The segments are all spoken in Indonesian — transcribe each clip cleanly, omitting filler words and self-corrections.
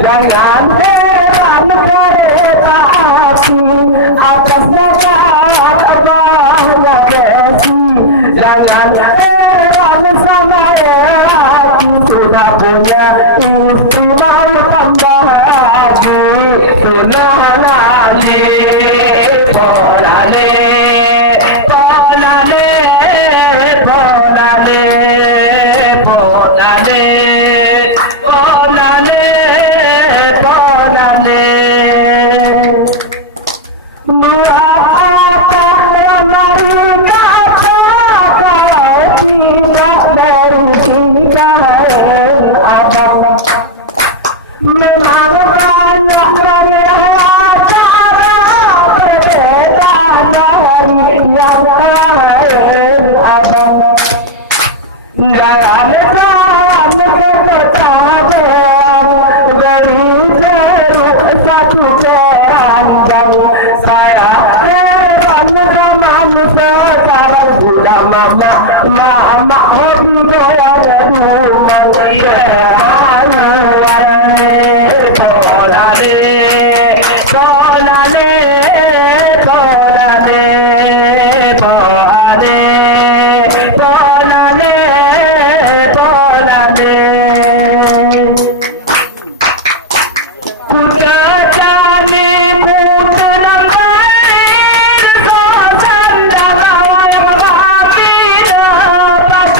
Jangan heran kereta api atas jalan abangnya besi. Jangan heran sama lagi sudah punya istri mau tambah lagi. Sunnah Nabi bolale bolale bolale bolale bolale bolale buat apa lemari kaca kalau tidak dari cinta abang. Memang banyak cara berbeda dari yang lain abang. Jangan beri jeruk satu keranjang. Saya heran zaman sekarang sudah mama hobi gaya rumah bolale bolale bolale bolale bolale bolale kuda jadi putelan baik sosan dalam yang rapi dapat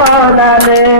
bolale